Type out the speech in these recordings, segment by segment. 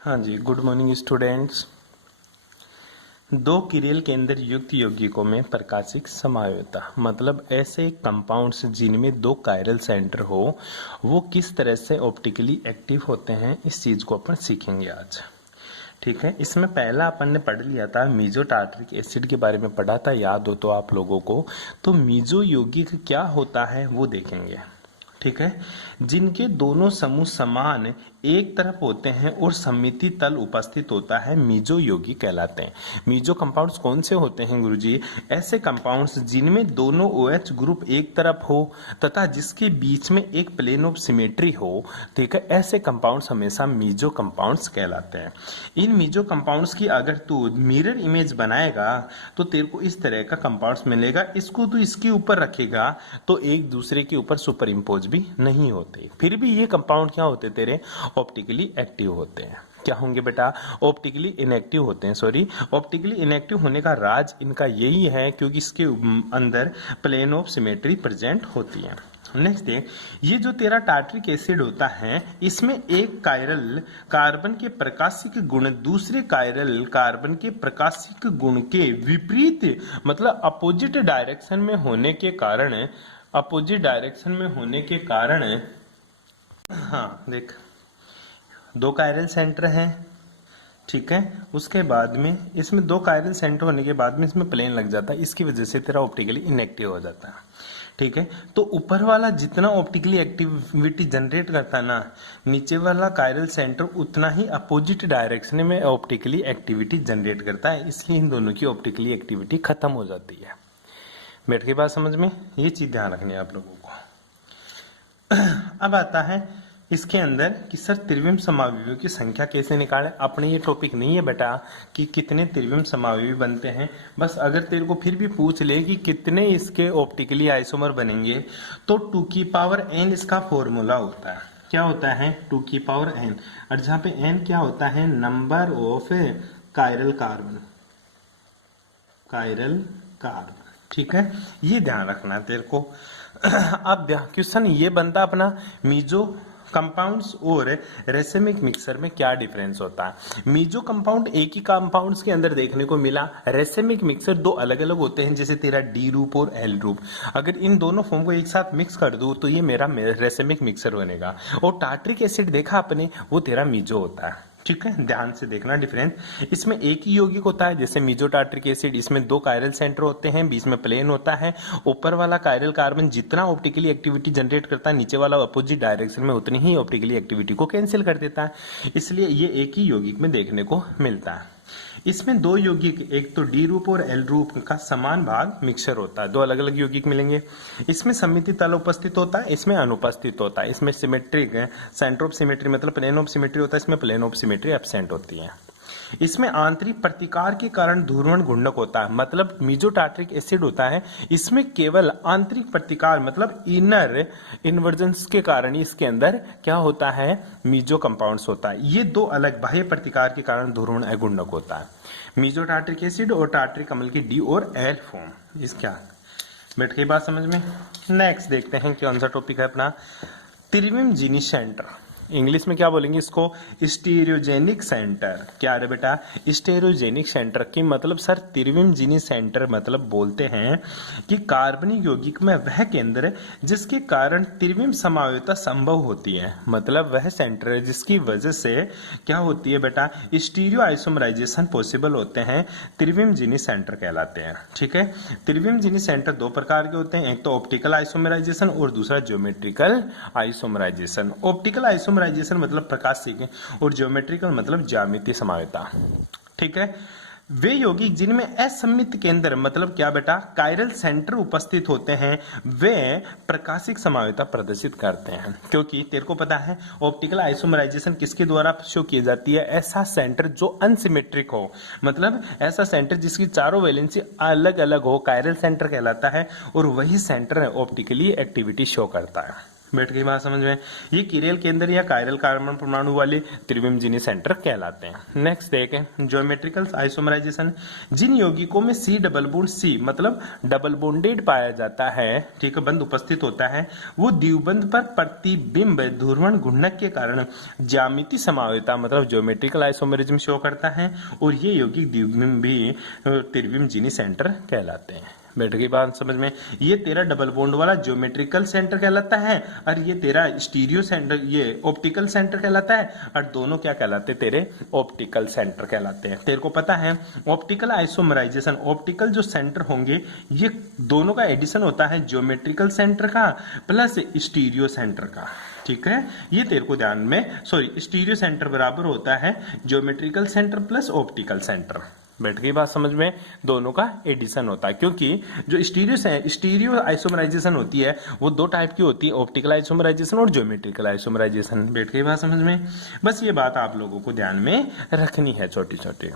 हाँ जी, good morning students. दो chiral केंद्र युक्त यौगिकों में प्रकाशिक समायोता मतलब ऐसे कंपाउंड्स जिनमें दो कायरल सेंटर हो वो किस तरह से ऑप्टिकली एक्टिव होते हैं, इस चीज को अपन सीखेंगे आज। ठीक है, इसमें पहला अपन ने पढ़ लिया था मीजो टार्ट्रिक एसिड के बारे में पढ़ा था, याद हो तो आप लोगों को। तो मीजो यौगिक क्या होता है वो देखेंगे। ठीक है, जिनके दोनों समूह समान एक तरफ होते हैं और सममिति तल उपस्थित होता है मीजो यौगिक कहलाते हैं। मीजो कंपाउंड्स कौन से होते हैं गुरुजी? ऐसे कंपाउंड्स जिनमें दोनों OH ग्रुप एक तरफ हो तथा जिसके बीच में एक प्लेन ऑफ सिमेट्री हो। ठीक है, ऐसे कंपाउंड्स हमेशा मीजो कंपाउंड्स कहलाते हैं। इन मीजो कंपाउंड्स की अगर तू मिरर इमेज बनाएगा तो तेरे को इस तरह का कंपाउंड्स मिलेगा। इसको तू इसके ऊपर रखेगा तो एक दूसरे के ऊपर सुपर इम्पोज भी नहीं होते, फिर भी ये कंपाउंड क्या होते तेरे? ऑप्टिकली एक्टिव होते हैं। क्या होंगे बेटा? ऑप्टिकली इनएक्टिव होते हैं। सॉरी, ऑप्टिकली इनएक्टिव होने का राज इनका यही है क्योंकि इसके अंदर प्लेन ऑफ सिमेट्री प्रेजेंट होती है। नेक्स्ट देख, ये जो तेरा टार्ट्रिक एसिड होता है इसमें एक कायरल कार्बन के प्रकाशिक गुण दूसरे कायरल कार्बन के प्रकाशिक गुण के विपरीत मतलब अपोजिट डायरेक्शन में होने के कारण हाँ देख, दो कायरल सेंटर हैं। ठीक है, उसके बाद में इसमें दो कायरल सेंटर होने के बाद में इसमें प्लेन लग जाता है, इसकी वजह से तेरा ऑप्टिकली इनएक्टिव हो जाता है। ठीक है, तो ऊपर वाला जितना ऑप्टिकली एक्टिविटी जनरेट करता है ना, नीचे वाला कायरल सेंटर उतना ही अपोजिट डायरेक्शन में ऑप्टिकली एक्टिविटी जनरेट करता है, इसलिए इन दोनों की ऑप्टिकली एक्टिविटी खत्म हो जाती है। बैठ के बात समझ में? ये चीज ध्यान रखनी है आप लोगों को। अब आता है इसके अंदर कि सर त्रिविम समावयवों की संख्या कैसे निकालें। अपने ये टॉपिक नहीं है बेटा कि कितने त्रिविम समावयवी बनते हैं, बस अगर तेरे को फिर भी पूछ ले कि कितने इसके ऑप्टिकली आइसोमर बनेंगे तो 2n इसका फॉर्मूला होता है। क्या होता है? 2n, और जहां पे n क्या होता है? Number of chiral carbon. ठीक है, ये ध्यान रखना है तेरे को। अब क्वेश्चन ये बनता अपना, मीजो कंपाउंड्स और रेसेमिक मिक्सर में क्या डिफरेंस होता है। मीजो कंपाउंड एक ही कंपाउंड्स के अंदर देखने को मिला, रेसेमिक मिक्सर दो अलग अलग होते हैं, जैसे तेरा डी रूप और एल रूप। अगर इन दोनों फॉर्म को एक साथ मिक्स कर दूं तो ये मेरा रेसेमिक मिक्सर बनेगा। और टार्ट्रिक एसिड देखा आपने, वो तेरा मीजो होता है। ठीक है, ध्यान से देखना डिफरेंस। इसमें एक ही यौगिक होता है, जैसे मीजो टार्ट्रिक एसिड, इसमें दो कायरल सेंटर होते हैं, बीच में प्लेन होता है। ऊपर वाला कायरल कार्बन जितना ऑप्टिकली एक्टिविटी जनरेट करता है, नीचे वाला अपोजिट डायरेक्शन में उतनी ही ऑप्टिकली एक्टिविटी को कैंसिल कर देता है, इसलिए ये एक ही यौगिक में देखने को मिलता है। इसमें दो यौगिक, एक तो डी रूप और एल रूप का समान भाग मिक्सचर होता है, दो अलग अलग यौगिक मिलेंगे। इसमें सममिति तल उपस्थित होता है, इसमें अनुपस्थित होता है। इसमें सिमेट्रिक सेंटर ऑफ सिमेट्री मतलब प्लेन ऑफ सिमेट्री होता है, इसमें प्लेन ऑफ सिमेट्री एब्सेंट होती है। इसमें आंतरिक प्रतिकार के कारण ध्रुवण घूर्णक होता है, मतलब मीजो टार्ट्रिक एसिड होता है, इसमें केवल आंतरिक प्रतिकार मतलब इनर इन्वर्जेंस के कारण इसके अंदर क्या होता है? मीजो कंपाउंड्स होता है। ये दो अलग बाह्य प्रतिकार के कारण ध्रुवण अघूर्णक होता है, मीजो टार्ट्रिक एसिड और टार्ट्रिक अम्ल की डी और एल फॉर्म। इसका बैठ के बात समझ में। नेक्स्ट देखते हैं कौन सा टॉपिक है अपना, त्रिविम जीनी सेंटर। इंग्लिश में क्या बोलेंगे इसको? स्टेरियोजेनिक सेंटर। क्या है बेटा? स्टेरियोजेनिक सेंटर की मतलब सर त्रिविम जीनी सेंटर मतलब बोलते हैं कि कार्बनिक यौगिक में वह केंद्र जिसके कारण त्रिविम समावयवता संभव होती है, मतलब वह सेंटर है जिसकी वजह से क्या होती है बेटा? स्टीरियो आइसोमराइजेशन पॉसिबल होते हैं, त्रिविम जीनी सेंटर कहलाते हैं। ठीक है, त्रिविम जीनी सेंटर दो प्रकार के होते हैं, एक तो ऑप्टिकल आइसोमराइजेशन और दूसरा ज्योमेट्रिकल आइसोमराइजेशन। ऑप्टिकल आइसोमराइजेशन मतलब प्रकाशिक और ज्योमेट्रिकल मतलब ज्यामितीय समावयवता। ठीक है, वे यौगिक जिनमें असममित केंद्र मतलब क्या बेटा? कायरल सेंटर उपस्थित होते हैं, वे प्रकाशिक समावयवता प्रदर्शित करते हैं। क्योंकि तेरे को पता है ऑप्टिकल आइसोमराइजेशन किसके द्वारा शो की जाती है? ऐसा सेंटर जो अनसिमेट्रिक हो, मतलब ऐसा सेंटर जिसकी चारों वैलेंसी अलग अलग हो, कायरल सेंटर कहलाता है, और वही सेंटर ऑप्टिकली एक्टिविटी शो करता है। बैठ गई बात समझ में। ये कीरेल केंद्र या कायरल कार्बन परमाणु वाले त्रिविमजिनी सेंटर कहलाते हैं। नेक्स्ट देखें ज्योमेट्रिकल आइसोमराइजेशन। जिन यौगिकों में सी डबल बॉन्ड सी मतलब डबल बॉन्डेड पाया जाता है, ठीक है, बंध उपस्थित होता है, वो द्विबंध पर प्रतिबिंब ध्रुवण गुणक के कारण ज्यामिति समावेता मतलब ज्योमेट्रिकल आइसोमरिज्म शो करता है और ये यौगिक द्विबिंब भी त्रिविमजिनी सेंटर कहलाते हैं। बैठ गई बात समझ में। ये तेरा डबल बॉन्ड वाला ज्योमेट्रिकल सेंटर कहलाता है और ये तेरा स्टीरियो सेंटर ये ऑप्टिकल सेंटर कहलाता है और दोनों क्या कहलाते हैं तेरे ऑप्टिकल सेंटर कहलाते हैं। तेरे को पता है ऑप्टिकल आइसोमराइजेशन, ऑप्टिकल जो सेंटर होंगे ये दोनों का एडिशन होता है ज्योमेट्रिकल सेंटर का प्लस स्टीरियो सेंटर का, ठीक है। ये तेरे को ध्यान में स्टीरियो सेंटर बराबर होता है geometrical centre plus optical centre. बैठ गई बात समझ में। दोनों का एडिशन होता है क्योंकि जो स्टीरियो आइसोमराइजेशन होती है वो दो टाइप की होती है, ऑप्टिकल आइसोमराइजेशन और ज्योमेट्रिकल आइसोमराइजेशन। बैठ गई बात समझ में। बस ये बात आप लोगों को ध्यान में रखनी है छोटी छोटी।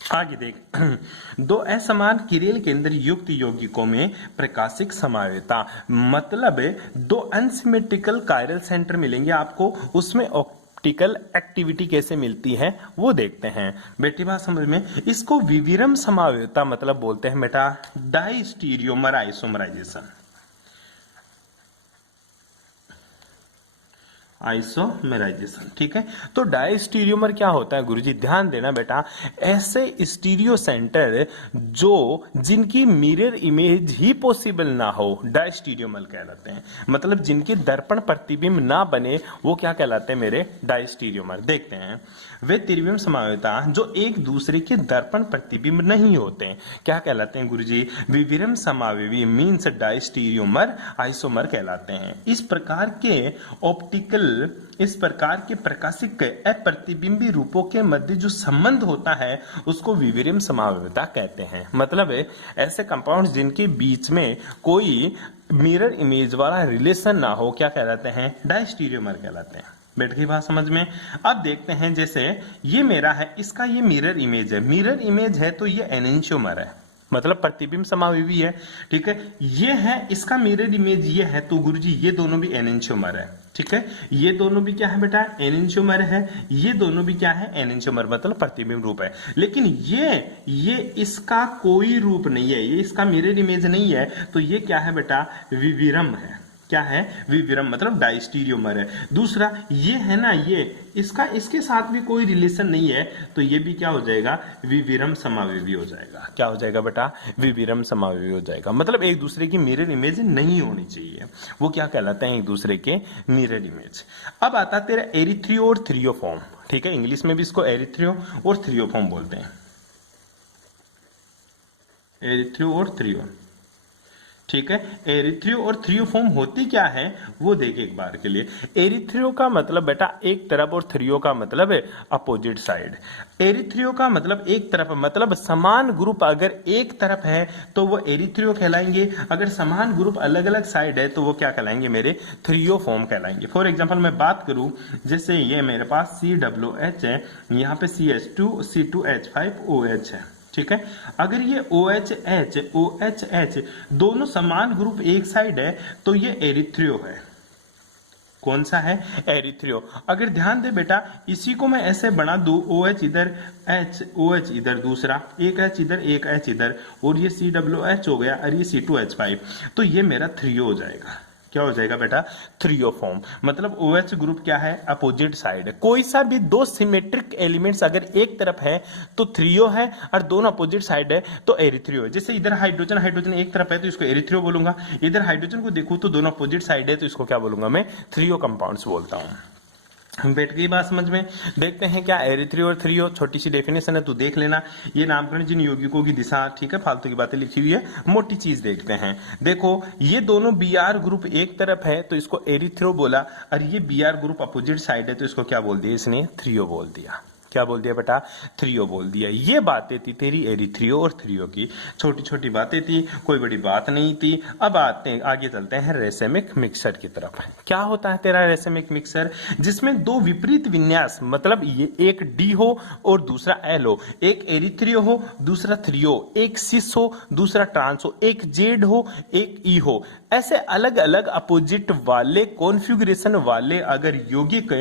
आगे देख दो असमान किरेल केंद्र युक्त यौगिकों में प्रकाशिक समावेता मतलब दो अनसिमेट्रिकल कायरल सेंटर मिलेंगे आपको, उसमें ऑप्टिकल एक्टिविटी कैसे मिलती है वो देखते हैं। बेटी बात समझ में। इसको विविरम समावेता मतलब बोलते हैं बेटा डाइस्टीरियोमर आइसोमराइजेशन, आइसोमेराइजेशन, ठीक है। तो डायस्टीरियोमर क्या होता है गुरुजी, ध्यान देना बेटा, ऐसे स्टीरियो सेंटर जो जिनकी मिरर इमेज ही पॉसिबल ना हो डायस्टीरियोमर कहलाते हैं, मतलब जिनके दर्पण प्रतिबिंब ना बने वो क्या कहलाते हैं मेरे डायस्टीरियोमर। देखते हैं वे त्रिविम समावेता जो एक दूसरे के दर्पण प्रतिबिंब नहीं होते हैं क्या कहलाते हैं गुरुजी, विविरम समावेवी मीन्स डायस्टीरियोमर आइसोमर कहलाते हैं। इस प्रकार के प्रकाशिक अप्रतिबिंबी रूपों के मध्य जो संबंध होता है उसको विविरम समावेता कहते हैं। मतलब ऐसे कंपाउंड्स जिनके बीच में कोई मिरर इमेज वाला रिलेशन ना हो क्या कहलाते हैं, डायस्टीरियोमर कहलाते हैं। बैठ गई बात समझ में। अब देखते हैं जैसे ये मेरा है, इसका ये मिरर इमेज है, मिरर इमेज है तो ये एनेंशियोमर है मतलब प्रतिबिंब समावेवी है, ठीक है। ये है इसका मिरर इमेज ये है तो गुरुजी ये दोनों भी एनेंशियोमर है, ठीक है। ये दोनों भी क्या है बेटा, एनेंशियोमर है, ये दोनों भी क्या है, एनेंशियोमर मतलब प्रतिबिंब रूप है। लेकिन ये इसका कोई रूप नहीं है, ये इसका मिरर इमेज नहीं है तो ये क्या है बेटा, विविरम है। क्या है, विविरम मतलब डायस्टीरियोमर है। दूसरा ये है ना, ये इसके साथ भी कोई रिलेशन नहीं है तो ये भी क्या हो जाएगा, विविरम समावेवी हो जाएगा। क्या हो जाएगा बेटा, विविरम समावेवी हो जाएगा। मतलब एक दूसरे की मिरर इमेज नहीं होनी चाहिए, वो क्या कहलाते हैं, एक दूसरे के मिरर इमेज। अब आता तेरा एरिथ्रियो और थ्रियोफॉर्म, ठीक है। इंग्लिश में भी इसको एरिथ्रियो और थ्रियोफॉर्म बोलते हैं, एरिथ्रियो और थ्रियो, ठीक है। एरिथ्रियो और थ्रियोफॉर्म होती क्या है वो देखे एक बार के लिए। एरिथ्रियो का मतलब बेटा एक तरफ और थ्रियो का मतलब है अपोजिट साइड। एरिथ्रियो का मतलब एक तरफ मतलब समान ग्रुप अगर एक तरफ है तो वो एरिथ्रियो कहलाएंगे, अगर समान ग्रुप अलग अलग साइड है तो वो क्या कहलाएंगे मेरे, थ्रियोफॉर्म कहलाएंगे। फॉर एग्जांपल मैं बात करूं जैसे ये मेरे पास COOH है, यहाँ पे CH2 C2H5OH है, ठीक है। अगर ये OH दोनों समान ग्रुप एक साइड है तो ये एरिथ्रियो है। कौन सा है, एरिथ्रियो। अगर ध्यान दे बेटा इसी को मैं ऐसे बना दूं, OH इधर OH इधर, दूसरा एक H इधर एक H इधर और ये COOH हो गया और ये C2H5 तो ये मेरा थ्रियो हो जाएगा। क्या हो जाएगा बेटा, थ्रियोफॉर्म। मतलब OH ग्रुप क्या है, अपोजिट साइड है। कोई सा भी दो सिमेट्रिक एलिमेंट्स अगर एक तरफ है तो थ्रियो है और दोनों अपोजिट साइड है तो एरिथ्रियो है। जैसे इधर हाइड्रोजन एक तरफ है तो इसको एरिथ्रियो बोलूंगा, इधर हाइड्रोजन को देखूं तो दोनों अपोजिट साइड है तो इसको क्या बोलूंगा मैं, थ्रियो कंपाउंड्स बोलता हूं। बैठ गई बात समझ में। देखते हैं क्या एरिथ्रियो और थ्रियो, छोटी सी डेफिनेशन है तू देख लेना। ये नामकरण जिन यौगिकों की दिशा, ठीक है, फालतू की बातें लिखी हुई है, मोटी चीज देखते हैं। देखो ये दोनों Br ग्रुप एक तरफ है तो इसको एरिथ्रियो बोला और ये Br ग्रुप अपोजिट साइड है तो इसको क्या बोल दिया इसने, थ्रियो बोल दिया। क्या बोल दिया बेटा, थ्रियो बोल दिया। ये बातें थी तेरी एरिथ्रियो और थ्रियो की, छोटी छोटी बातें थी, कोई बड़ी बात नहीं थी। अब आगे चलते हैं रेसेमिक मिक्सर की तरफ। क्या होता है तेरा रेसेमिक मिक्सर, जिसमें दो विपरीत विन्यास, मतलब ये एक डी हो और दूसरा एल हो, एक एरिथ्रियो हो दूसरा थ्रियो, एक सिस हो दूसरा ट्रांस हो, एक जेड हो एक ई हो, ऐसे अलग अलग अपोजिट वाले कॉन्फ़िगरेशन वाले अगर यौगिक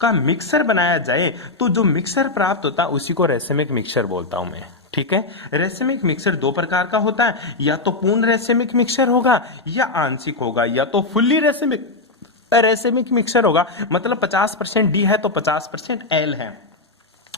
का मिक्सर बनाया जाए तो जो मिक्सर प्राप्त होता है उसी को रेसेमिक मिक्सर बोलता हूं मैं। ठीक है, रेसेमिक मिक्सर दो प्रकार का होता है, या तो पूर्ण रेसेमिक मिक्सर होगा या आंशिक होगा, या तो फुल्ली रेसेमिक मिक्सर होगा, मतलब 50% डी है तो 50% एल है,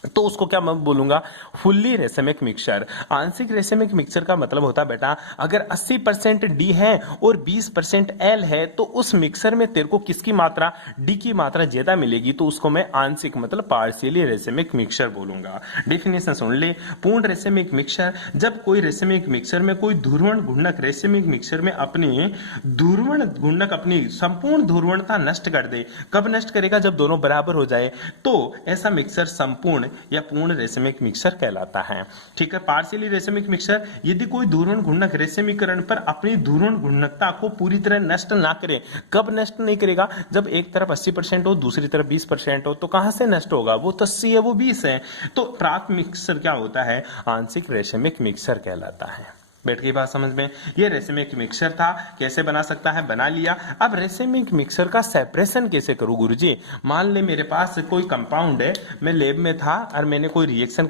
तो उसको क्या मैं बोलूंगा, फुल्ली रेसेमिक मिक्सचर। आंशिक रेसेमिक मिक्सचर का मतलब होता है बेटा, अगर 80% डी है और 20% एल है तो उस मिक्सर में तेरे को किसकी मात्रा, डी की मात्रा ज्यादा मिलेगी, तो उसको मैं आंशिक मतलब पार्शियली रेसेमिक मिक्सचर बोलूंगा। डेफिनेशन सुन ले, पूर्ण रेसेमिक मिक्सचर, जब कोई रेसेमिक मिक्सचर में कोई ध्रुवण गुणक रेसेमिक मिक्सचर में अपनी ध्रुवण गुणक अपनी संपूर्ण ध्रुवणता नष्ट कर दे। कब नष्ट करेगा, जब दोनों बराबर हो जाए, तो ऐसा मिक्सर संपूर्ण या पूर्ण रेसेमिक मिक्सर कहलाता है। ठीक है, पार्शियली रेसेमिक मिक्सर, यदि कोई ध्रुवण गुणक रेसेमीकरण पर अपनी ध्रुवण गुणकता को पूरी तरह नष्ट ना करे। कब नष्ट नहीं करेगा, जब एक तरफ 80% हो दूसरी तरफ 20% हो, तो कहां से नष्ट होगा, वो तो 80 है वो 20 है, तो प्राप्त मिक्सर क्या होता है, आंशिक रेसेमिक मिक्सर कहलाता है। बैठ गई बात समझ में। ये रेसेमिक मिक्सर था, कैसे बना सकता है, बना लिया। अब रेसेमिक मिक्सर का सेपरेशन कैसे करूं गुरुजी, मान ले मेरे पास कोई कंपाउंड है, मैं लैब में था और मैंने कोई रिएक्शन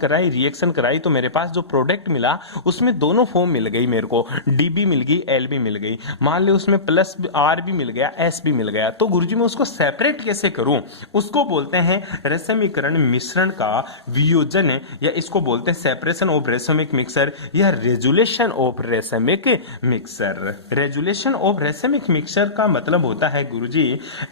कराई तो मेरे पास जो प्रोडक्ट मिला उसमें दोनों फॉर्म मिल गई, मेरे को डी भी मिल गई एल भी मिल गई, मान ले उसमें प्लस आर भी मिल गया एस भी मिल गया, तो गुरुजी मैं उसको सेपरेट कैसे करूं, उसको बोलते हैं रेसेमीकरण मिश्रण का वियोजन, या इसको बोलते हैं सेपरेशन ऑफ रेसेमिक मिक्सर या resolution of racemic mixer. Resolution of racemic mixer का मतलब होता है गुरुजी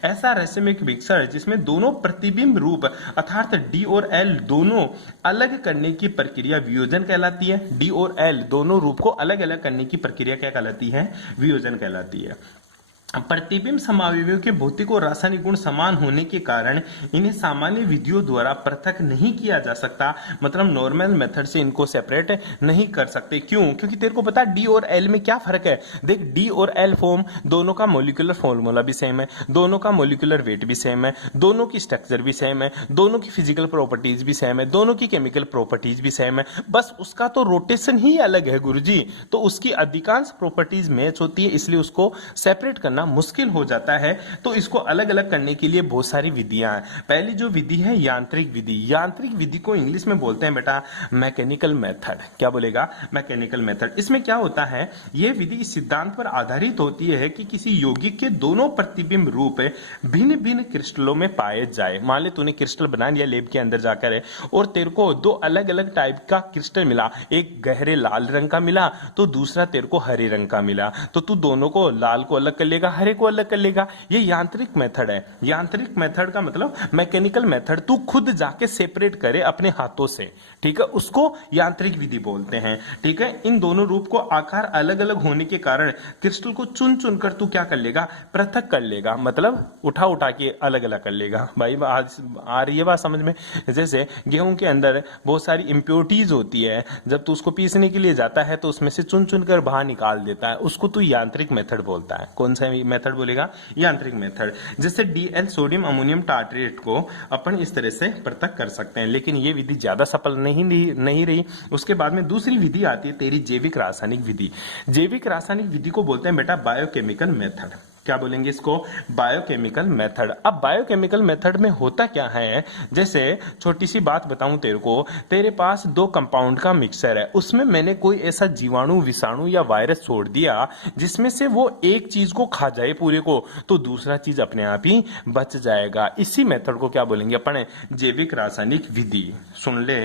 ऐसा रेसेमिक मिक्सर जिसमें दोनों प्रतिबिंब रूप अर्थात डी और एल दोनों अलग करने की प्रक्रिया वियोजन कहलाती है। डी और एल दोनों रूप को अलग अलग करने की प्रक्रिया क्या कहलाती है, वियोजन कहलाती है। प्रतिबिंब समावयवों के भौतिक और रासायनिक गुण समान होने के कारण इन्हें सामान्य विधियों द्वारा पृथक नहीं किया जा सकता, मतलब नॉर्मल मेथड से इनको सेपरेट नहीं कर सकते। क्यों, क्योंकि तेरे को पता डी और एल में क्या फर्क है। देख, डी और एल फॉर्म दोनों का मोलिकुलर फॉर्मूला भी सेम है, दोनों का मोलिकुलर वेट भी सेम है, दोनों की स्ट्रक्चर भी सेम है, दोनों की फिजिकल प्रॉपर्टीज भी सेम है, दोनों की केमिकल प्रॉपर्टीज भी सेम है, बस उसका तो रोटेशन ही अलग है गुरुजी, तो उसकी अधिकांश प्रॉपर्टीज मैच होती है, इसलिए उसको सेपरेट करना मुश्किल हो जाता है। तो इसको अलग अलग करने के लिए बहुत सारी विधियां हैं। पहली जो विधि है यांत्रिक विधि, यांत्रिक विधि को इंग्लिश में बोलते हैं बेटा मैकेनिकल मेथड। क्या बोलेगा, मैकेनिकल मेथड। इसमें क्या होता है, यह विधि इस सिद्धांत पर आधारित होती है कि किसी यौगिक के दोनों प्रतिबिंब रूप भिन्न भिन्न क्रिस्टलों में पाए जाए। मान ले तूने क्रिस्टल बना लिया लैब के अंदर जाकर और तेरे को दो अलग अलग टाइप का क्रिस्टल मिला, एक गहरे लाल रंग का मिला तो दूसरा तेरे को हरे रंग का मिला, तो तू दोनों को लाल को अलग कर लेगा, हरे को अलग कर लेगा। ये यांत्रिक मेथड है। यांत्रिक मेथड का मतलब मैकेनिकल मेथड, तू खुद जाके सेपरेट करे अपने हाथों से, ठीक है, उसको यांत्रिक विधि बोलते हैं। ठीक है, इन दोनों रूप को आकार अलग अलग होने के कारण क्रिस्टल को चुन चुन कर तू क्या कर लेगा, पृथक कर लेगा, मतलब उठा उठा के अलग अलग कर लेगा। भाई आज आ रही है बात समझ में। जैसे गेहूं के अंदर बहुत सारी इंप्योरिटीज होती है, जब तू उसको पीसने के लिए जाता है तो उसमें से चुन चुन कर बाहर निकाल देता है, उसको तू यांत्रिक मेथड बोलता है। कौन सा मेथड बोलेगा, यांत्रिक मेथड। जैसे डीएल सोडियम अमोनियम टार्ट्रेट को अपन इस तरह से पृथक कर सकते हैं, लेकिन ये विधि ज्यादा सफल नहीं रही। उसके बाद में दूसरी विधि आती है तेरी जैविक रासायनिक विधि। जैविक रासायनिक विधि को बोलते हैं बेटा बायोकेमिकल मेथड। क्या बोलेंगे इसको, बायोकेमिकल मेथड। अब बायोकेमिकल मेथड में होता क्या है, जैसे छोटी सी बात बताऊं तेरे को, तेरे पास दो कंपाउंड का मिक्सर है, उसमें मैंने कोई ऐसा जीवाणु विषाणु या वायरस छोड़ दिया जिसमें से वो एक चीज को खा जाए पूरे को, तो दूसरा चीज अपने आप ही बच जाएगा। इसी मेथड को क्या बोलेंगे अपन, जैविक रासायनिक विधि। सुन ले,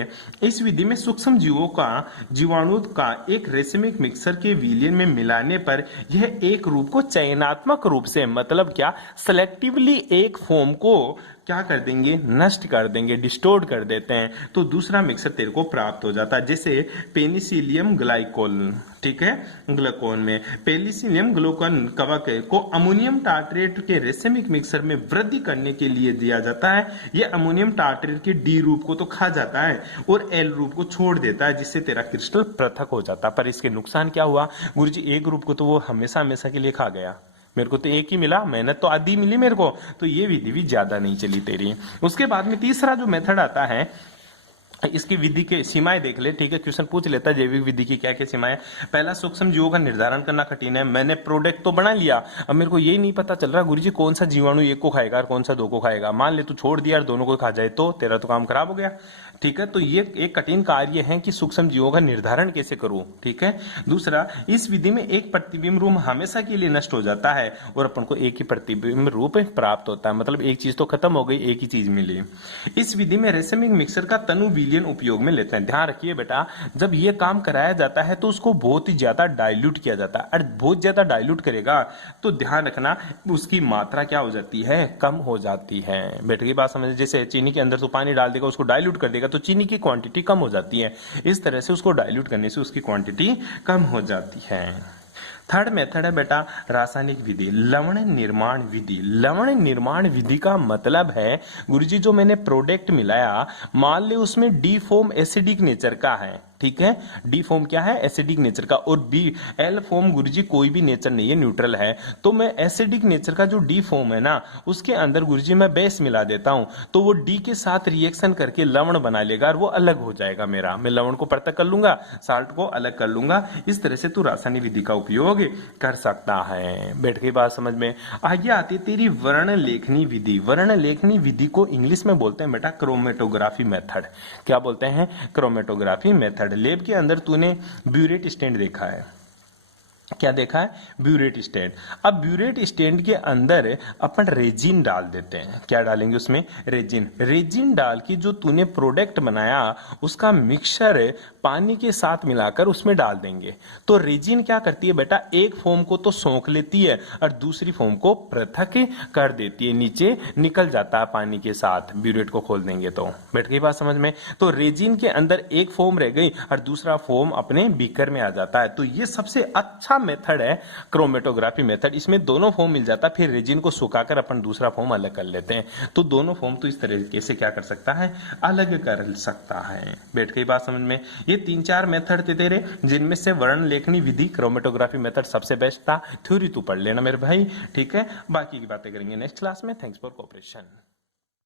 इस विधि में सूक्ष्म जीवों का जीवाणु का एक रेसिमिक मिक्सर के विलयन में मिलाने पर यह एक रूप को चयनात्मक रूप से, मतलब क्या, सेलेक्टिवली एक फॉर्म को क्या कर देंगे, नष्ट कर देंगे, डिस्टोर्ड कर देते हैं, तो दूसरा मिक्सर तेरे को प्राप्त हो जाता है। जैसे पेनिसिलियम ग्लाइकोल, ठीक है, ग्लूकोन में पेनिसिलियम ग्लूकोन कवक को अमोनियम टार्ट्रेट के रेसेमिक मिक्सर में वृद्धि करने के लिए दिया जाता है। यह अमोनियम टार्ट्रेट के डी रूप को तो खा जाता है और एल रूप को छोड़ देता है, जिससे तेरा क्रिस्टल पृथक हो जाता है। पर इसके नुकसान क्या हुआ गुरुजी, एक ग्रुप को तो वो हमेशा हमेशा के लिए खा गया, मेरे को तो एक ही मिला, मेहनत तो आधी मिली मेरे को, तो ये विधि भी ज्यादा नहीं चली तेरी। उसके बाद में तीसरा जो मेथड आता है, इसकी विधि के सीमाएं देख ले, ठीक है, क्वेश्चन पूछ लेता है जैविक विधि की क्या क्या सीमाएं। पहला, सूक्ष्म जीवों का निर्धारण करना कठिन है। मैंने प्रोडक्ट तो बना लिया, अब मेरे को यही नहीं पता चल रहा गुरुजी कौन सा जीवाणु एक को खाएगा और कौन सा दो को खाएगा। मान ले तू छोड़ दिया और दोनों को खा जाए तो तेरा तो काम खराब हो गया, ठीक है। तो ये एक कठिन कार्य है कि सूक्ष्म जीवों का निर्धारण कैसे करूं, ठीक है। दूसरा, इस विधि में एक प्रतिबिंब रूप हमेशा के लिए नष्ट हो जाता है और अपन को एक ही प्रतिबिंब रूप प्राप्त होता है, मतलब एक चीज तो खत्म हो गई, एक ही चीज मिली। इस विधि में रेसेमिक मिक्सर का तनु विलयन उपयोग में लेते हैं। ध्यान रखिए बेटा, जब ये काम कराया जाता है तो उसको बहुत ही ज्यादा डाइल्यूट किया जाता है, और बहुत ज्यादा डाइल्यूट करेगा तो ध्यान रखना उसकी मात्रा क्या हो जाती है, कम हो जाती है। बेटे की बात समझ, जैसे चीनी के अंदर तो पानी डाल देगा, उसको डाइल्यूट कर देगा तो चीनी की क्वांटिटी कम हो जाती है, इस तरह से उसको डाइल्यूट करने से उसकी क्वांटिटी कम हो जाती है। थर्ड मेथड है बेटा रासायनिक विधि, लवण निर्माण विधि। लवण निर्माण विधि का मतलब है गुरुजी जो मैंने प्रोडक्ट मिलाया, मान ले उसमें डी फॉर्म एसिडिक नेचर का है, ठीक है, डी फॉर्म क्या है, एसिडिक नेचर का, और बी एल फॉर्म गुरुजी कोई भी नेचर नहीं है, न्यूट्रल है। तो मैं एसिडिक नेचर का जो डी फॉर्म है ना, उसके अंदर गुरुजी मैं बेस मिला देता हूं, तो वो डी के साथ रिएक्शन करके लवण बना लेगा और वो अलग हो जाएगा मेरा। मैं लवण को पृथक कर लूंगा, साल्ट को अलग कर लूंगा। इस तरह से तू रासायनिक विधि का उपयोग कर सकता है। बैठ गई बात समझ में। आगे आती है तेरी वर्ण लेखनी विधि। वर्ण लेखनी विधि को इंग्लिश में बोलते हैं बेटा क्रोमेटोग्राफी मेथड। क्या बोलते हैं, क्रोमेटोग्राफी मेथड। लैब के अंदर तूने ब्यूरेट स्टैंड देखा है, क्या देखा है, ब्यूरेट स्टैंड। अब ब्यूरेट स्टैंड के अंदर अपन रेजिन डाल देते हैं, क्या डालेंगे उसमें, रेजिन। रेजिन डाल के जो तूने प्रोडक्ट बनाया उसका मिक्सचर पानी के साथ मिलाकर उसमें डाल देंगे। तो रेजिन क्या करती है बेटा, एक फोम को तो सोख लेती है और दूसरी फोम को पृथक कर देती है, नीचे निकल जाता है पानी के साथ। ब्यूरेट को खोल देंगे तो बैठ गई बात समझ में। तो रेजिन के अंदर एक फोम रह गई और दूसरा फोम अपने बीकर में आ जाता है। तो ये सबसे अच्छा मेथड है क्रोमेटोग्राफी मेथड। इसमें दोनों फोम मिल जाता है, फिर रेजिन को सुखाकर अपन दूसरा फोम अलग कर लेते हैं। तो दोनों फोम तो इस तरीके से क्या कर सकता है, अलग कर सकता है। बैठ गई बात समझ में। ये 3-4 मेथड थे तेरे, जिनमें से वर्ण लेखनी विधि क्रोमेटोग्राफी मेथड सबसे बेस्ट था। थ्योरी तू पढ़ लेना मेरे भाई, ठीक है। बाकी की बातें करेंगे नेक्स्ट क्लास में। Thanks for cooperation.